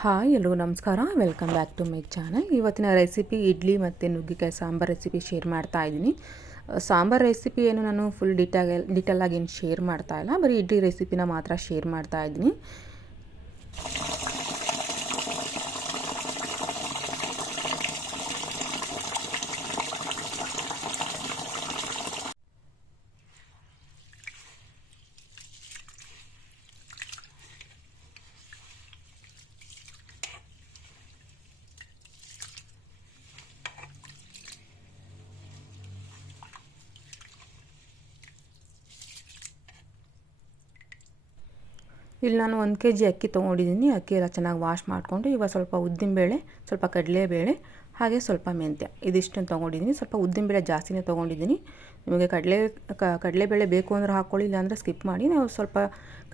Hi ಎಲ್ರಿಗೂ ನಮಸ್ಕಾರ, welcome back to my channel. ಇವತ್ತಿನ ರೆಸಿಪಿ ಇಡ್ಲಿ ಮತ್ತು ನುಗ್ಗೆಕಾಯಿ ಸಾಂಬಾರು ರೆಸಿಪಿ ಶೇರ್ ಮಾಡ್ತಾ ಇದ್ದೀನಿ. ಸಾಂಬಾರು ರೆಸಿಪಿ ಏನು ನಾನು ಫುಲ್ ಡೀಟೇಲಾಗಿ ಏನು ಶೇರ್ ಮಾಡ್ತಾ ಇಲ್ಲ, ಬರೀ ಇಡ್ಲಿ ರೆಸಿಪಿನ ಮಾತ್ರ ಶೇರ್ ಮಾಡ್ತಾ ಇದ್ದೀನಿ. ಇಲ್ಲಿ ನಾನು 1 kg ಅಕ್ಕಿ ತೊಗೊಂಡಿದ್ದೀನಿ. ಅಕ್ಕಿ ಎಲ್ಲ ಚೆನ್ನಾಗಿ ವಾಶ್ ಮಾಡಿಕೊಂಡು ಇವಾಗ ಸ್ವಲ್ಪ ಉದ್ದಿನಬೇಳೆ, ಸ್ವಲ್ಪ ಕಡಲೆಬೇಳೆ, ಹಾಗೆ ಸ್ವಲ್ಪ ಮೆಂತ್ಯ, ಇದಿಷ್ಟನ್ನು ತೊಗೊಂಡಿದ್ದೀನಿ. ಸ್ವಲ್ಪ ಉದ್ದಿನಬೇಳೆ ಜಾಸ್ತಿನೇ ತೊಗೊಂಡಿದ್ದೀನಿ. ನಿಮಗೆ ಕಡಲೆಬೇಳೆ ಬೇಕು ಅಂದರೆ ಹಾಕ್ಕೊಳ್ಳಿ, ಇಲ್ಲಾಂದರೆ ಸ್ಕಿಪ್ ಮಾಡಿ. ನಾವು ಸ್ವಲ್ಪ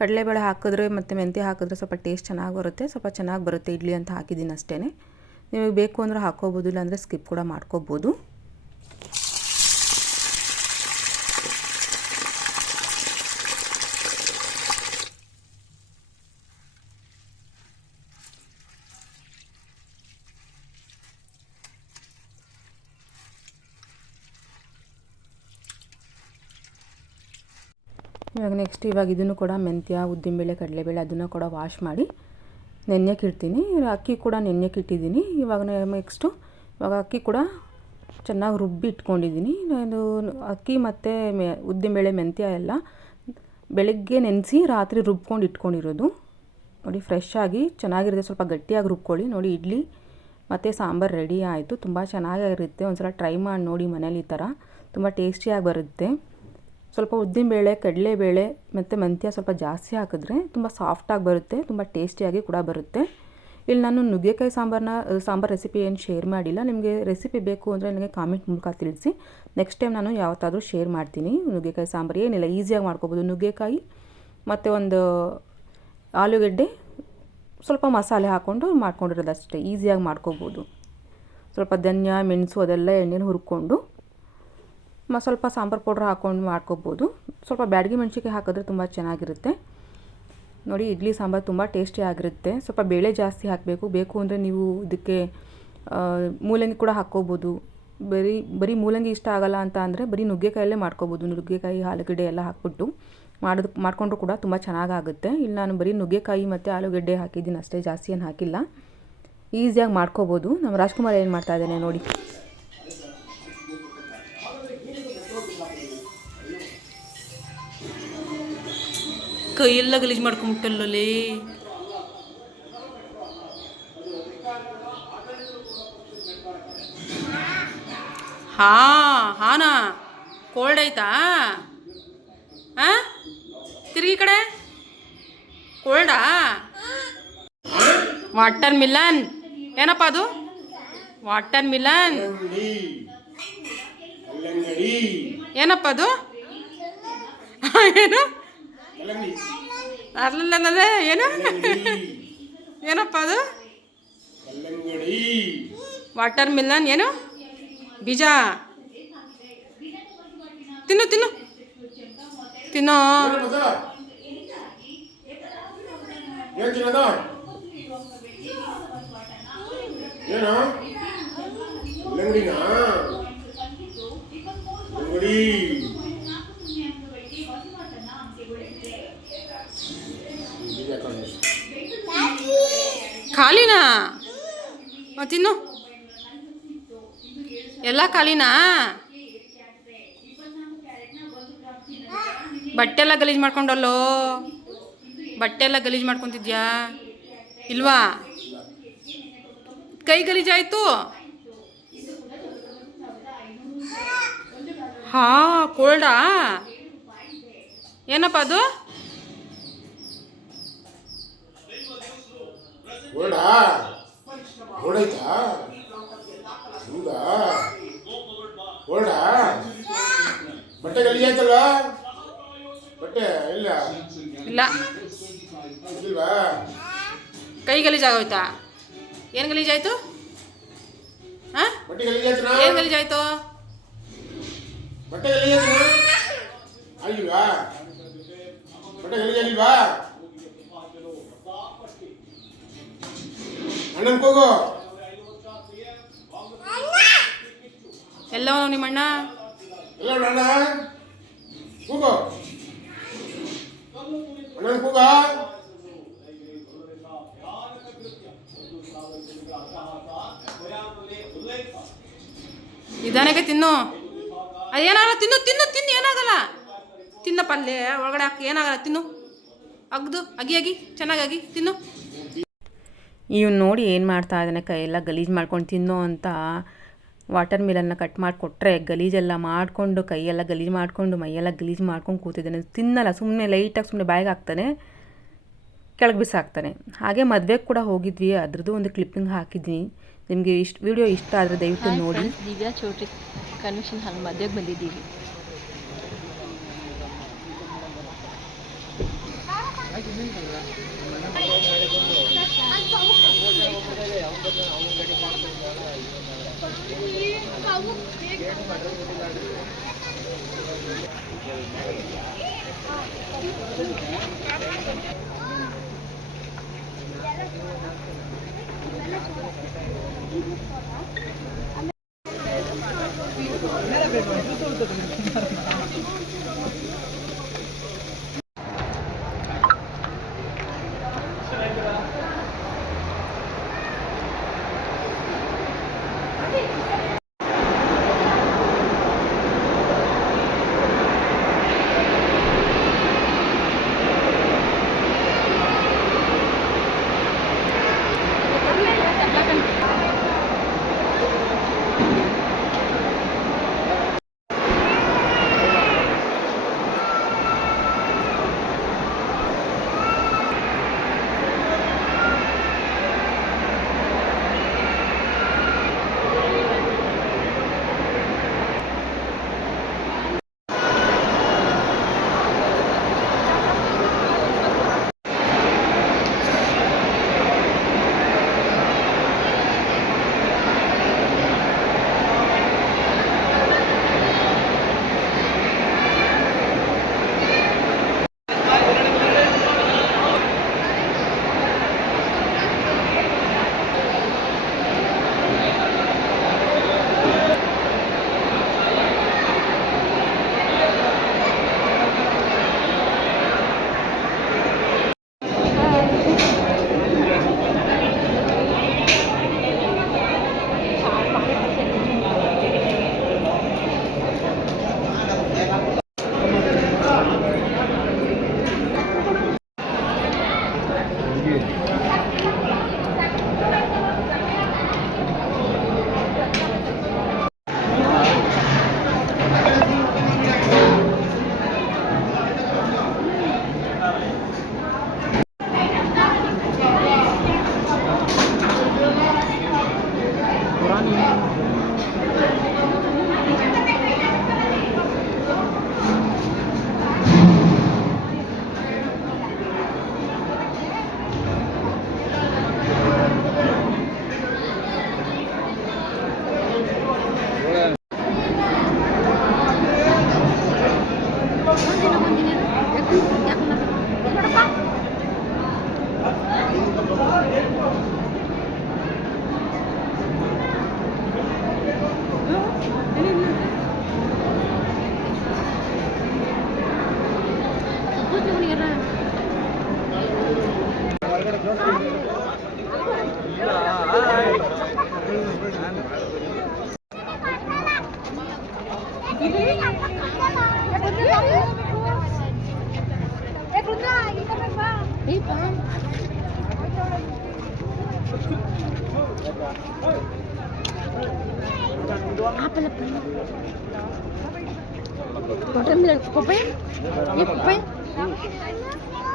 ಕಡಲೆಬೇಳೆ ಹಾಕಿದ್ರೆ ಮತ್ತು ಮೆಂತ್ಯ ಹಾಕಿದ್ರೆ ಸ್ವಲ್ಪ ಟೇಸ್ಟ್ ಚೆನ್ನಾಗಿ ಬರುತ್ತೆ, ಸ್ವಲ್ಪ ಚೆನ್ನಾಗಿ ಬರುತ್ತೆ ಇಡ್ಲಿ ಅಂತ ಹಾಕಿದ್ದೀನಿ ಅಷ್ಟೇ. ನಿಮಗೆ ಬೇಕು ಅಂದರೆ ಹಾಕ್ಕೋಬೋದು, ಇಲ್ಲಾಂದರೆ ಸ್ಕಿಪ್ ಕೂಡ ಮಾಡ್ಕೋಬೋದು. ಇವಾಗ ಇದನ್ನು ಕೂಡ ಮೆಂತ್ಯ, ಉದ್ದಿನಬೇಳೆ, ಕಡಲೆಬೇಳೆ ಅದನ್ನು ಕೂಡ ವಾಶ್ ಮಾಡಿ ನೆನೆಯಕ್ಕೆ ಇಡ್ತೀನಿ. ಅಕ್ಕಿ ಕೂಡ ನೆನೆಯಕ್ಕೆ ಇಟ್ಟಿದ್ದೀನಿ. ಇವಾಗ ಅಕ್ಕಿ ಕೂಡ ಚೆನ್ನಾಗಿ ರುಬ್ಬಿ ಇಟ್ಕೊಂಡಿದ್ದೀನಿ. ನಾನು ಅಕ್ಕಿ ಮತ್ತು ಉದ್ದಿನಬೇಳೆ, ಮೆಂತ್ಯ ಎಲ್ಲ ಬೆಳಗ್ಗೆ ನೆನೆಸಿ ರಾತ್ರಿ ರುಬ್ಕೊಂಡು ಇಟ್ಕೊಂಡಿರೋದು. ನೋಡಿ, ಫ್ರೆಶ್ ಆಗಿ ಚೆನ್ನಾಗಿರುತ್ತೆ. ಸ್ವಲ್ಪ ಗಟ್ಟಿಯಾಗಿ ರುಬ್ಕೊಳ್ಳಿ. ನೋಡಿ, ಇಡ್ಲಿ ಮತ್ತು ಸಾಂಬಾರು ರೆಡಿ ಆಯಿತು. ತುಂಬ ಚೆನ್ನಾಗಿರುತ್ತೆ. ಒಂದು ಸಲ ಟ್ರೈ ಮಾಡಿ ನೋಡಿ ಮನೇಲಿ. ಈ ಥರ ತುಂಬ ಟೇಸ್ಟಿಯಾಗಿ ಬರುತ್ತೆ. ಸ್ವಲ್ಪ ಉದ್ದಿನಬೇಳೆ, ಕಡಲೆಬೇಳೆ ಮತ್ತು ಮೆಂತ್ಯ ಸ್ವಲ್ಪ ಜಾಸ್ತಿ ಹಾಕಿದ್ರೆ ತುಂಬ ಸಾಫ್ಟಾಗಿ ಬರುತ್ತೆ, ತುಂಬ ಟೇಸ್ಟಿಯಾಗಿ ಕೂಡ ಬರುತ್ತೆ. ಇಲ್ಲಿ ನಾನು ನುಗ್ಗೆಕಾಯಿ ಸಾಂಬಾರು ರೆಸಿಪಿ ಏನು ಶೇರ್ ಮಾಡಿಲ್ಲ. ನಿಮಗೆ ರೆಸಿಪಿ ಬೇಕು ಅಂದರೆ ನನಗೆ ಕಾಮೆಂಟ್ ಮೂಲಕ ತಿಳಿಸಿ. ನೆಕ್ಸ್ಟ್ ಟೈಮ್ ನಾನು ಯಾವತ್ತಾದರೂ ಶೇರ್ ಮಾಡ್ತೀನಿ. ನುಗ್ಗೆಕಾಯಿ ಸಾಂಬಾರು ಏನಿಲ್ಲ, ಈಸಿಯಾಗಿ ಮಾಡ್ಕೋಬೋದು. ನುಗ್ಗೆಕಾಯಿ ಮತ್ತು ಒಂದು ಆಲೂಗಡ್ಡೆ, ಸ್ವಲ್ಪ ಮಸಾಲೆ ಹಾಕ್ಕೊಂಡು ಮಾಡ್ಕೊಂಡಿರೋದು ಅಷ್ಟೇ, ಈಸಿಯಾಗಿ ಮಾಡ್ಕೋಬೋದು. ಸ್ವಲ್ಪ ಧನಿಯಾ, ಮೆಣಸು ಅದೆಲ್ಲ ಎಣ್ಣೆನ ಹುರ್ಕೊಂಡು ಸ್ವಲ್ಪ ಸಾಂಬಾರು ಪೌಡ್ರ್ ಹಾಕ್ಕೊಂಡು ಮಾಡ್ಕೋಬೋದು. ಸ್ವಲ್ಪ ಬ್ಯಾಡಗಿ ಮೆಣಸಿನ್ಕಾಯಿ ಹಾಕಿದ್ರೆ ತುಂಬ ಚೆನ್ನಾಗಿರುತ್ತೆ. ನೋಡಿ, ಇಡ್ಲಿ ಸಾಂಬಾರು ತುಂಬ ಟೇಸ್ಟಿಯಾಗಿರುತ್ತೆ. ಸ್ವಲ್ಪ ಬೇಳೆ ಜಾಸ್ತಿ ಹಾಕಬೇಕು. ಬೇಕು ಅಂದರೆ ನೀವು ಇದಕ್ಕೆ ಮೂಲಂಗಿ ಕೂಡ ಹಾಕ್ಕೋಬೋದು. ಬರೀ ಮೂಲಂಗಿ ಇಷ್ಟ ಆಗಲ್ಲ ಅಂತ ಅಂದರೆ ಬರೀ ನುಗ್ಗೆಕಾಯಲ್ಲೇ ಮಾಡ್ಕೋಬೋದು. ನುಗ್ಗೆಕಾಯಿ, ಆಲೂಗಡ್ಡೆ ಎಲ್ಲ ಹಾಕ್ಬಿಟ್ಟು ಮಾಡಿಕೊಂಡ್ರು ಕೂಡ ತುಂಬ ಚೆನ್ನಾಗಾಗುತ್ತೆ. ಇಲ್ಲಿ ನಾನು ಬರೀ ನುಗ್ಗೆಕಾಯಿ ಮತ್ತು ಆಲೂಗಡ್ಡೆ ಹಾಕಿದ್ದೀನಿ ಅಷ್ಟೇ, ಜಾಸ್ತಿ ಏನು ಹಾಕಿಲ್ಲ. ಈಸಿಯಾಗಿ ಮಾಡ್ಕೋಬೋದು. ನಮ್ಮ ರಾಜ್ಕುಮಾರ್ ಏನು ಮಾಡ್ತಾ ಇದ್ದಾನೆ ನೋಡಿ. ಕೈಯೆಲ್ಲ ಗಲೀಜು ಮಾಡ್ಕೊಂಬಿಟ್ಟಲ್ಲೇ. ಹಾನಾ ಕೋಲ್ಡ್ ಆಯ್ತಾ? ತಿರುಗಿ ಕಡೆ ಕೋಲ್ಡಾ? ವಾಟರ್ ಮಿಲನ್ ಏನಪ್ಪ ಅದು? ವಾಟರ್ ಮಿಲನ್ ಏನಪ್ಪ ಅದು? ಏನು ಅರ್ಲಿಲ್ಲ ಏನು? ಏನಪ್ಪ ಅದು? ವಾಟರ್ ಮಿಲನ್ ಏನು? ಬೀಜ ತಿನ್ನು ತಿನ್ನು ತಿನ್ನೋ. ಖಾಲಿನಾ? ತಿನ್ನು. ಎಲ್ಲ ಖಾಲಿನಾ? ಬಟ್ಟೆ ಎಲ್ಲ ಗಲೀಜು ಮಾಡ್ಕೊಂಡಲ್ಲೋ. ಬಟ್ಟೆ ಎಲ್ಲ ಗಲೀಜು ಮಾಡ್ಕೊತಿದ್ಯಾ ಇಲ್ವಾ? ಕೈ ಗಲೀಜಾಯಿತು. ಕೋಲ್ಡಾ? ಏನಪ್ಪ ಅದು? ಬಟ್ಟೆ ಗಲೀಜಾಯ್ತಲ್ವಾ? ಬಟ್ಟೆ ಇಲ್ಲ ಇಲ್ಲ, ಕೈ ಗಲೀಜಾಗೋಯ್ತಾ? ಏನು ಗಲೀಜಾಯ್ತು? ಏನು ಗಲೀಜಾಯ್ತು? ಬಟ್ಟೆ ಆಗಿಲ್ವಾ? ಬಟ್ಟೆ ಗಲೀಜಾಗಿಲ್ವಾ? ಅಣ್ಣನ ಕೂಗು. ಎಲ್ಲವನು ನಿಮ್ಮಣ್ಣ ಎಲ್ಲ ಅಣ್ಣ ಕೂಗು. ಅಣ್ಣನ ಕೂಗ. ನಿಧಾನಕ್ಕೆ ತಿನ್ನು. ಅದೇನಾಗಲ್ಲ, ತಿನ್ನು ತಿನ್ನು ತಿನ್ನು, ಏನಾಗಲ್ಲ. ತಿನ್ನ ಪಲ್ಯ ಒಳಗಡೆ ಹಾಕಿ, ಏನಾಗಲ್ಲ, ತಿನ್ನು. ಅಗ್ದು ಅಗಿ ಚೆನ್ನಾಗಿ ತಿನ್ನು. ಇವನು ನೋಡಿ ಏನು ಮಾಡ್ತಾ ಇದ್ದಾನೆ, ಕೈಯೆಲ್ಲ ಗಲೀಜು ಮಾಡ್ಕೊಂಡು ತಿನ್ನೋ ಅಂತ ವಾಟರ್ ಮಿಲನ್ನ ಕಟ್ ಮಾಡಿಕೊಟ್ರೆ ಗಲೀಜೆಲ್ಲ ಮಾಡಿಕೊಂಡು, ಕೈಯೆಲ್ಲ ಗಲೀಜು ಮಾಡಿಕೊಂಡು, ಮೈಯೆಲ್ಲ ಗಲೀಜು ಮಾಡ್ಕೊಂಡು ಕೂತಿದ್ದಾನೆ. ತಿನ್ನಲ್ಲ, ಸುಮ್ಮನೆ ಲೈಟಾಗಿ ಸುಮ್ಮನೆ ಬಾಯಿಗೆ ಹಾಕ್ತಾನೆ, ಕೆಳಗೆ ಬಿಸಾಕ್ತಾನೆ. ಹಾಗೆ ಮದುವೆಗೆ ಕೂಡ ಹೋಗಿದ್ವಿ, ಅದ್ರದ್ದು ಒಂದು ಕ್ಲಿಪ್ಪಿಂಗ್ ಹಾಕಿದ್ದೀನಿ. ನಿಮಗೆ ವಿಡಿಯೋ ಇಷ್ಟ ಆದರೆ ದಯವಿಟ್ಟು ನೋಡಿ. ದಿವ್ಯಾ ಚೌಟ್ರಿ ಕನ್ವೆನ್ಷನ್ ಹಾಲ್ ಮದುವೆಗೆ ಬಂದಿದ್ದೀವಿ.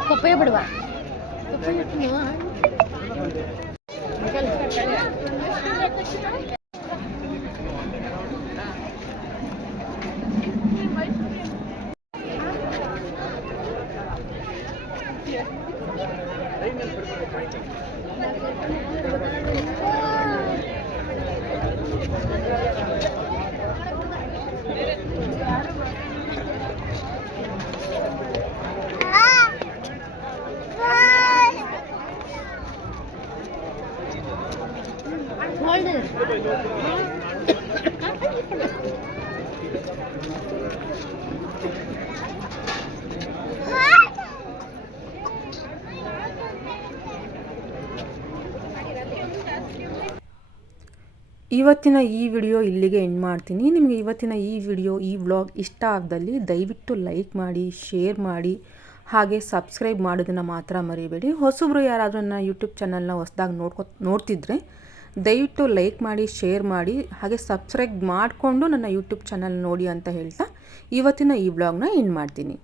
ಪಪ್ಪಾಯ ಬಿಡುವ ಇವತ್ತಿನ ಈ ವಿಡಿಯೋ ಇಲ್ಲಿಗೆ ಎಂಡ್ ಮಾಡ್ತೀನಿ. ನಿಮಗೆ ಇವತ್ತಿನ ಈ ವಿಡಿಯೋ ಈ ವ್ಲಾಗ್ ಇಷ್ಟ ಆದಲ್ಲಿ ದಯವಿಟ್ಟು ಲೈಕ್ ಮಾಡಿ, ಶೇರ್ ಮಾಡಿ, ಹಾಗೆ ಸಬ್ಸ್ಕ್ರೈಬ್ ಮಾಡೋದನ್ನು ಮಾತ್ರ ಮರಿಬೇಡಿ. ಹೊಸಬ್ರು ಯಾರಾದರೂ ನನ್ನ ಯೂಟ್ಯೂಬ್ ಚಾನಲ್ನ ಹೊಸದಾಗಿ ನೋಡ್ತಿದ್ರೆ ದಯವಿಟ್ಟು ಲೈಕ್ ಮಾಡಿ, ಶೇರ್ ಮಾಡಿ, ಹಾಗೆ ಸಬ್ಸ್ಕ್ರೈಬ್ ಮಾಡಿಕೊಂಡು ನನ್ನ ಯೂಟ್ಯೂಬ್ ಚಾನಲ್ ನೋಡಿ ಅಂತ ಹೇಳ್ತಾ ಇವತ್ತಿನ ಈ ವ್ಲಾಗ್ನ ಎಂಡ್ ಮಾಡ್ತೀನಿ.